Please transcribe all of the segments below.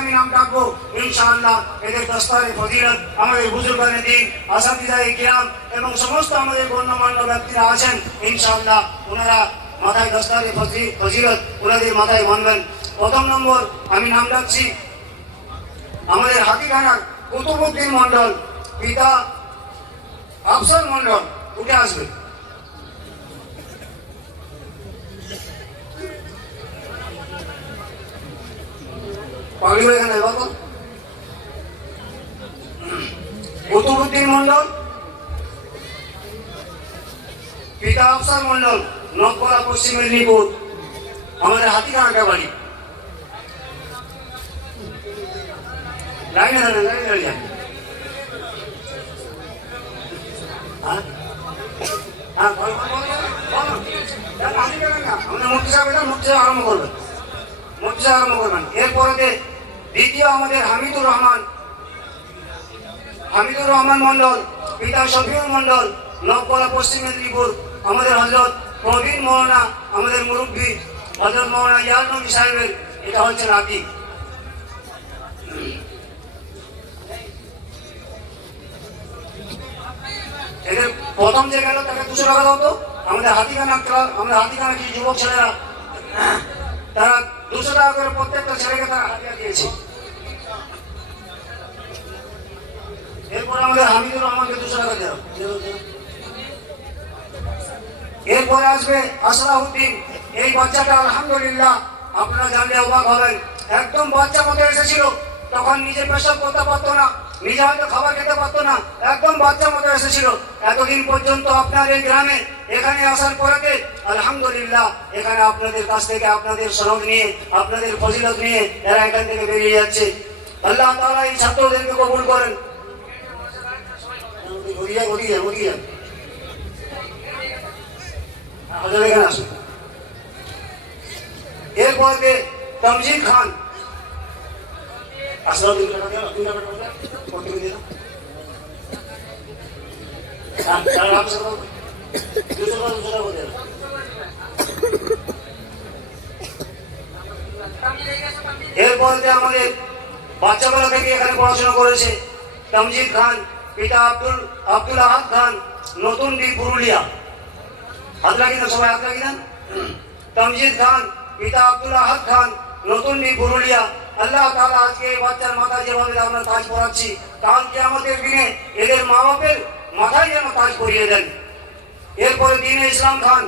আমি নাম ডাকবো ইনশাআল্লাহ এদের দস্তারে ফজিলত আমাদের বুজুর্গানে দিন আসাতিজায়ে কিরাম এবং সমস্ত আমাদের গণ্যমান্য ব্যক্তিরা আছেন ইনশাআল্লাহ ওনারা মাথায় দস্তারে ফজিলত ওনাদের মাথায় মানবেন। প্রথম নম্বর আমি নাম ডাকছি আমাদের হাতিখানার কুতুবউদ্দিন মন্ডল, পিতা আফসার মন্ডল, উঠে আসবে। এখানে কুতুবউদ্দিন মন্ডল, পিতা আফসার মন্ডল, নকলা, পশ্চিম মেদিনীপুর, আমাদের হাতিখানাটা বাড়ি। লাইনে দাঁড়ান, লাইনে দাঁড়িয়ে যান। আমাদের মুফতি সাহেব এটা মুফতি সাহেব আরম্ভ করবেন, মুফতি সাহেব আরম্ভ করবেন। এরপরে দ্বিতীয় আমাদের হামিদুর রহমান মন্ডল, পিতা শফিউল মন্ডল, নকলা, পশ্চিম মেদিনীপুর, আমাদের হযরত প্রবীণ মৌলানা, আমাদের মুরব্বী হযরত মৌলানা ইয়ার নবী সাহেবের এটা হচ্ছে নাতি। এদের প্রথম যে গেল তাকে 200 টাকা দাও তো। আমাদের হাতিখানা কি যুবক ছেলেরা তারা 200 টাকা করে প্রত্যেকটা ছেলেকে তারা হাতিয়া দিয়েছে। এরপরে আমাদের হামিদুর রহমানকে 200 টাকা দেওয়া। এরপরে আসবে আসলাউদ্দিন। এই বাচ্চাটা আলহামদুলিল্লাহ আপনারা জানলে অবাক হবেন, একদম বাচ্চা মতো এসেছিল, তখন নিজে পেশাব করতে পারতো না, নিজে হয়তো খাবার খেতে পারতো না, একদম বাচ্চা মতো এসেছিল। এতদিন পর্যন্ত আপনার এই গ্রামে এখানে আসার পরেতে আলহামদুলিল্লাহ এখানে আপনাদের কাছ থেকে আপনাদের সনদ নিয়ে আপনাদের ফজিলত নিয়ে এরা এখান থেকে বেরিয়ে যাচ্ছে। আল্লাহ তাআলা এই ছাত্রদেরকে কবুল করেন। এরপরে তমজিদ খান, এরপরে আমাদের বাচ্চাবেলা থেকে এখানে পড়াশোনা করেছে তমজিদ খান, পিতা আব্দুল আহাদ খান, নতুন দ্বীপ, পুরুলিয়া। হাত লাগি না সবাই, হাত লাগি না। তমজিদ খান, পিতা আব্দুল আহাদ খান, নতুন দ্বীপ, পুরুলিয়া। আল্লাহ তাআলা আজকে এই বাচ্চার মাথায় যেভাবে আমরা তাজ পরাচ্ছি, কালকে আমাদের দিনে এদের মা বাপের মাথায় যেন তাজ পরিয়ে দেন। এরপরে দীনে ইসলাম খান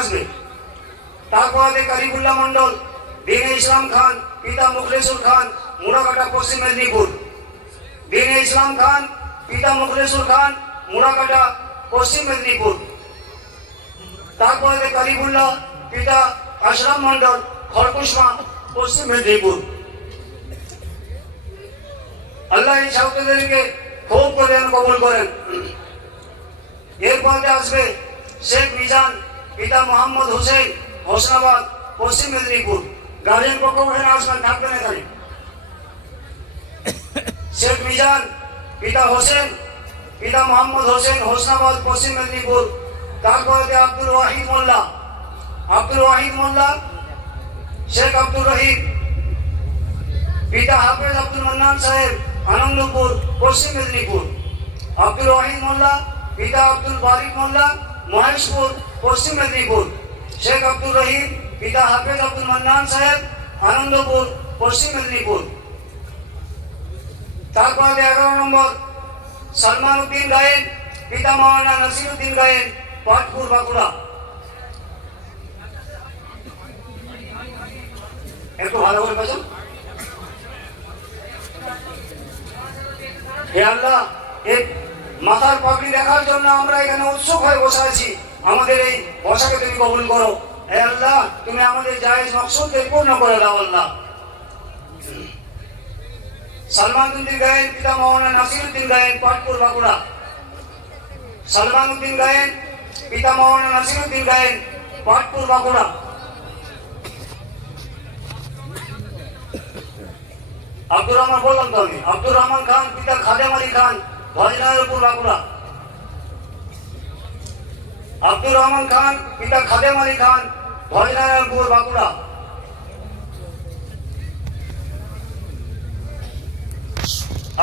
আসবে। তারপরে কারিবুল্লাহ মন্ডল, দীনে ইসলাম খান, পিতা মুখলেসুর খান, মুড়াকাটা, পশ্চিম মেদিনীপুর। দীনে ইসলাম খান, পিতা মুখলেসুর খান, মুড়াকাটা, পশ্চিম মেদিনীপুর। তারপরে কারিবুল্লাহ, পিতা আশরাফ মন্ডল, খড়কুশমা, পশ্চিম মেদিনীপুর। আল্লাহ এই ছাত্রদেরকে খুব করে কবুল করেন। এরপরে আসবে শেখ মিজান, পিতা মোহাম্মদ হোসেন, হোসনাবাদ, পশ্চিম মেদিনীপুর। গার্জিয়ান পক্ষ ওখানে আসবেন, থাকবেন এখানে। শেখ মিজান, পিতা হোসেন, পিতা মোহাম্মদ হোসেন, হোসনাবাদ, পশ্চিম মেদিনীপুর। তারপরে আব্দুল ওয়াহিদ মোল্লা, শেখ আব্দুর রহিম, পিতা হাফেজ আব্দুল মান্নান সাহেব, আনন্দপুর, পশ্চিম মেদিনীপুর। আব্দুল ওয়াহিদ মোল্লা, পিতা আব্দুল বারিক মোল্লা, মহেশপুর, পশ্চিম মেদিনীপুর। শেখ আব্দুর রহিম, পিতা হাফেজ আব্দুল মান্নান সাহেব, আনন্দপুর, পশ্চিম মেদিনীপুর। তারপরে 11 নম্বর সলমান উদ্দিন গায়েন, পিতা মৌলানা নাসির উদ্দিন গায়েন, পাটপুর, বাঁকুড়া। একটু ভালো করে বাজো। হে আল্লাহ, এই মাথার পাগড়ি দেখার জন্য আমরা এখানে উৎসুক হয়ে বসে আছি। আমাদের এই বসাকে তুমি কবুল করো। হে আল্লাহ, তুমি আমাদের জায়েজ মকসুদকে পূর্ণ করে দাও। আল্লাহ, সলমান উদ্দিন গায়েন, পিতা মৌলানা নাসির উদ্দিন গায়েন, পাটপুর, বাঁকুড়া। সলমান উদ্দিন গায়েন, পিতা মৌলানা নাসির উদ্দিন গায়েন, পাটপুর, বাঁকুড়া। আব্দুর রহমান বললাম তো আমি। আব্দুর রহমান খান, পিতা খাদেম আলী খান, ভজনায়পুর, বাঁকুড়া। আব্দুর রহমান খান, পিতা খাদেম আলী খান, ভজনায়পুর, বাঁকুড়া।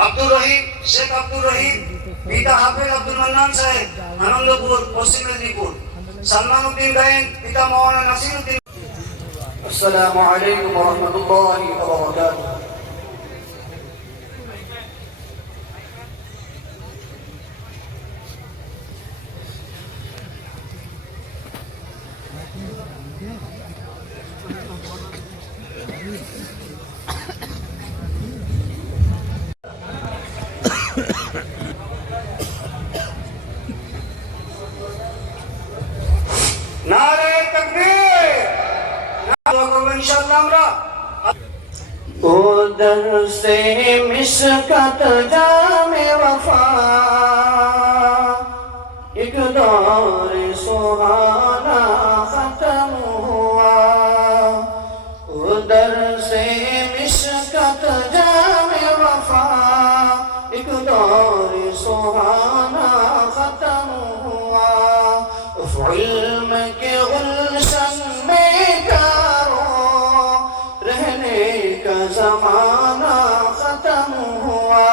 আব্দুর রহিম, শেখ আব্দুর রহিম, পিতা হাফেজ আব্দুল মান্নান সাহেব, আনন্দপুর, পশ্চিম মেদিনীপুর। সালমান উদ্দিন গায়েন, পিতা মাওলানা নাসির উদ্দিন। السلام عليكم ورحمة الله وبركاته. নারে তাকবীর, দোয়া করব ইনশাআল্লাহ আমরা। उधर से मिशकत जामे वफा, एक दौर सुहाना खत्म हुआ। उधर से मिशकत जामे वफा, एक दौर सुहाना खत्म हुआ। इल्म के गुलशन में रहने का जमाना खत्म हुआ।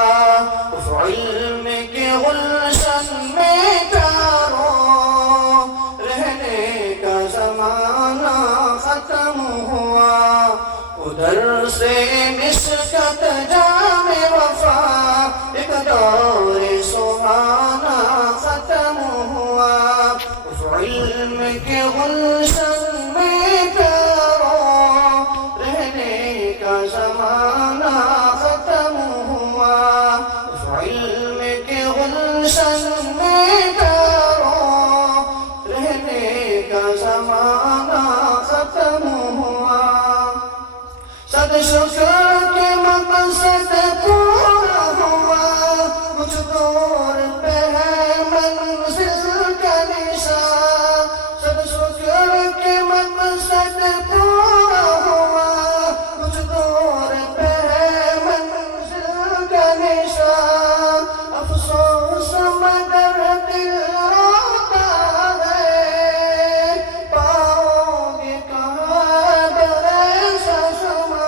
इल्म के गुलशन में रहने का जमाना खत्म हुआ। उधर से मिशकत जामे वफा, एक दौर सुहाना खत्म हुआ। इल्म के गुलशन में रहने का जमाना खत्म हुआ। इल्म के गुलशन में रहने का जमाना खत्म हुआ। सद शुक्र के मकसद पूरा हुआ, कुछ दूर पे है मंजिल का निशान। सद शुक्र के मकसद पूरा हुआ, कुछ दूर पे है मंजिल का निशान। अफसोस मगर दिल रोता है, पाओगे कहाँ ऐसा समा।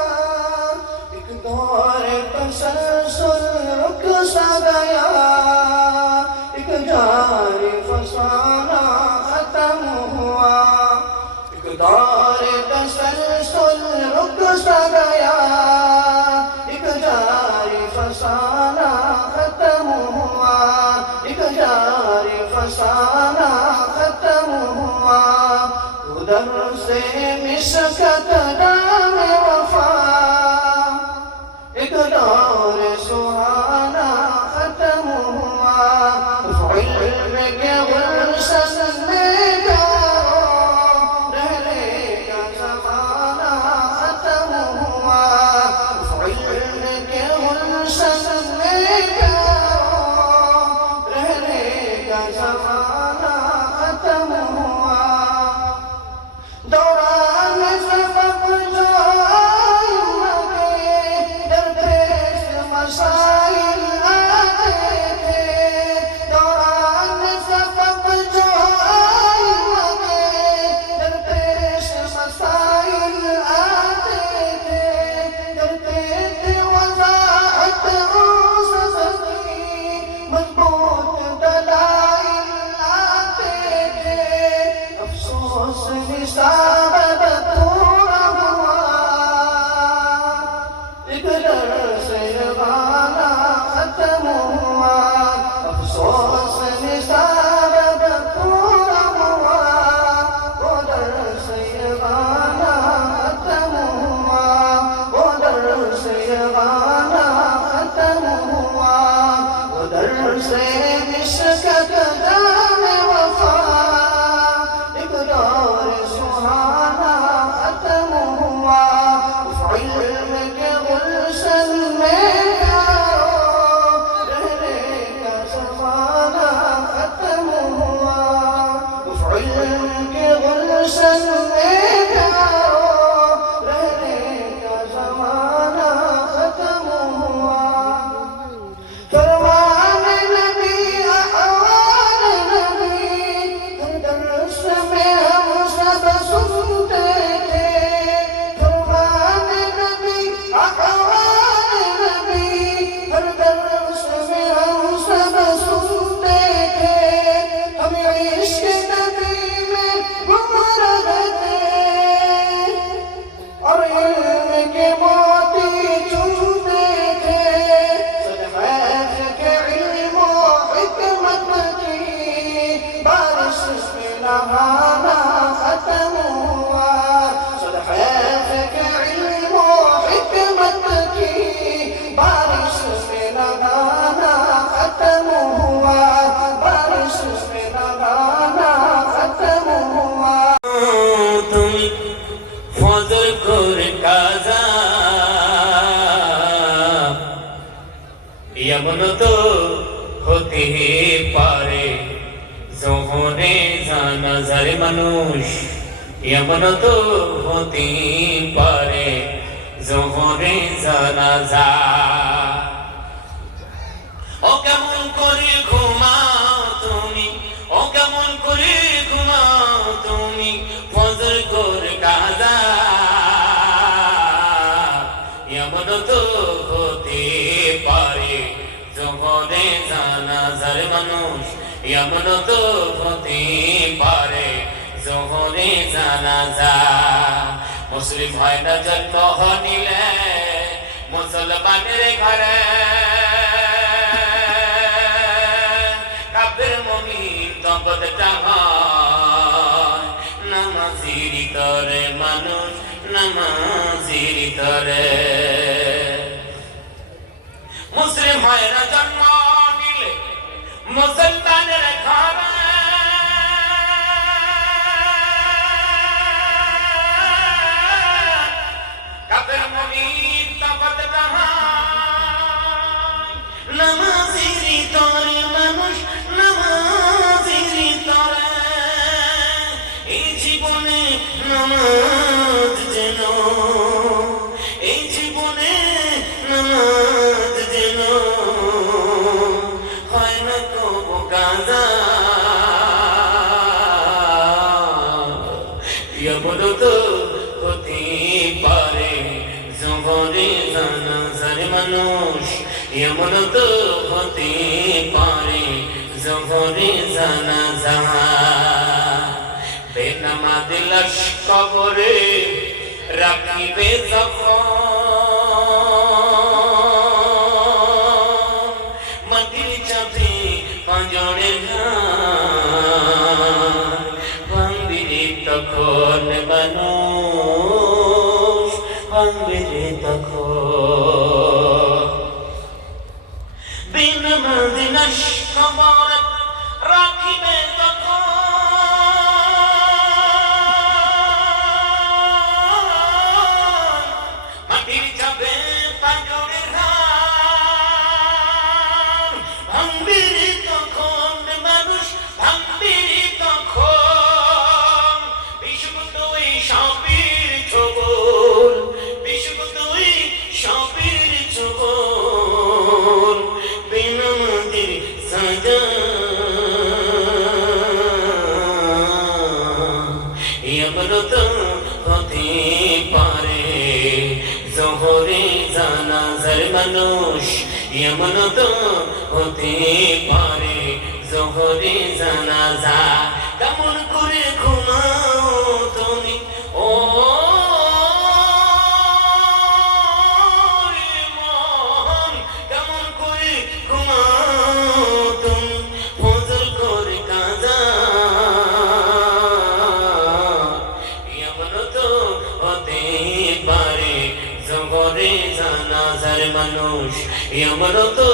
एक दौर तसलसल रुक सा गया, एक जारी फसाना खत्म हुआ। एक दौर तसलसल रुक सा गया, एक जारी फसाना खत्म हुआ। एक जारी फसाना खत्म हुआ। उधर से मिशकत जामे वफा, एक दौर सुहाना खत्म हुआ। इल्म के गुलशन में रहने का जमाना खत्म हुआ। इल्म के गुलशन में रहने का जमाना खत्म हुआ। दौरान सबब जो ফজর করে কাজা এমন তো হতে পারে জোহরে জানাজার মানুষ এমন তো হতে পারে জোহরে জানাজা ও কেমন করে ঘুমাও তুমি ও কেমন করে ঘুমাও তুমি ফজর করে কাজা এমন তো হতে পারে জোহরে জানাজার মানুষ এমন তো হতে পারে জোহরে জানাজা মুসলিম হয় না জন্ম নিলে মুসলমানের ঘরে কাফের মুমিন তবদটা হয় নামাজির তরে মানুষ নামাজির তরে মুসলিম হয় না জন্ম নিলে মুসলমানের ঘরে কাফের মুমিন তবদটা হয় নামাজির তরে মানুষ নামাজির তরে এই জীবনে নামাজ যেন এই জীবনে নামাজ যেন হয় না কবু কাজা এমন তো হতে পারে জোহরে জানাজার মানুষ এমন তো হতে পারে জোহরে জানাজা বেনামাজ লাশ কবরে রাখিবে যখন মাটির চাপে পাঁজরে ভাঙবিরে তখন মানুষ ভাঙবিরে তখন বেনামাজ লাশ কবরে রাখিবে তখন মাটির চাপে পাঁজরে ভাঙবিরে তখন মানুষ ভাঙবিরে তখন বিশুভ তুই সাপের ছবল বিশুভ তুই সাপের ছবল বেনামাজির সাজা এমন তো হতে পারে জোহরে জানাজার মানুষ এমন তো হতে পারে জোহরে জানাজা কেমন করে ঘুমাও তুমি ও রে মন কেমন করে ঘুমাও তুমি ফজর করে কাজা এমন তো হতে পারে জোহরে জানাজার মানুষ এমন তো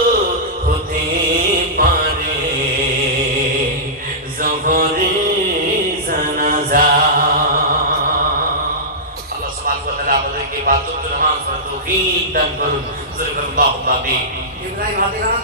হতে পারে জোহরে জানাজা আল্লাহ সুবহানাহু ওয়া তাআলা আমাদেরকে ইবাদত নামাজ পড়ার তৌফিক দান করুন। আল্লাহুম্মা আমিন। ইব্রাহিম হাতে গানা